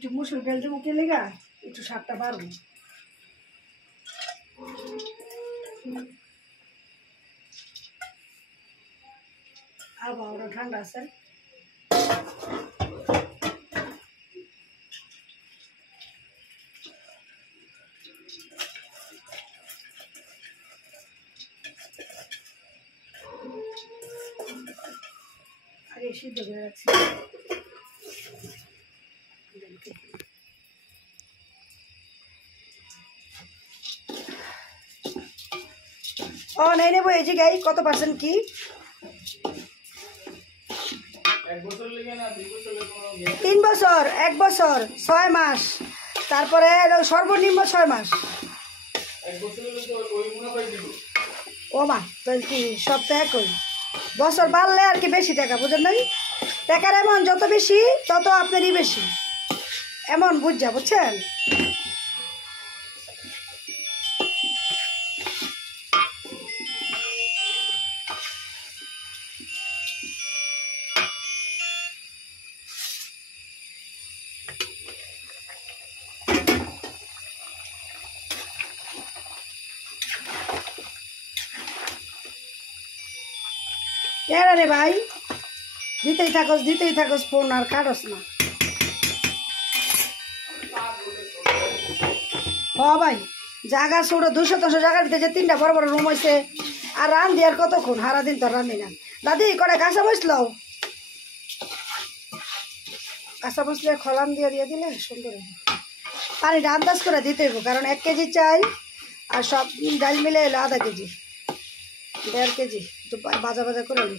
একটু মুসুর ফেলতে মুখে লেগা একটু স্বাদটা বাড়বো। আবহাওয়াটা ঠান্ডা আছে। আগে সিদ্ধ করে রাখছি। ও নাই নেবো এই যে গাই কত পার্সেন্ট কি 3 বছর 1 বছর 6 মাস তারপরে সর্বনিম্ন 6 মাস। ও মা তো কি সপ্তাহে একই বছর বাড়লে আর কি বেশি টাকা বুঝেন নাই টাকার এমন যত বেশি তত আপনারই বেশি এমন বুঝছেন। এরা রে ভাই দিতেই থাকস ফোন আর কাটস না। হ ভাই জায়গা ছোট 200-300 জায়গার ভিতরে যে 3টা বড় বড় রুম হয়েছে আর রান্ধি আর কতক্ষণ সারা দিন তো রান্ধি না। দাদি কটা কাঁচা বসলো কাঁচা বসলে খলান দিয়ে দিলে সুন্দর পানিটা আন্দাজ করে দিতে হইব কারণ 1 কেজি চাই আর সব ডাল মিলে এলো আধা কেজি 1.5 কেজি একটু ভাজা করে নি।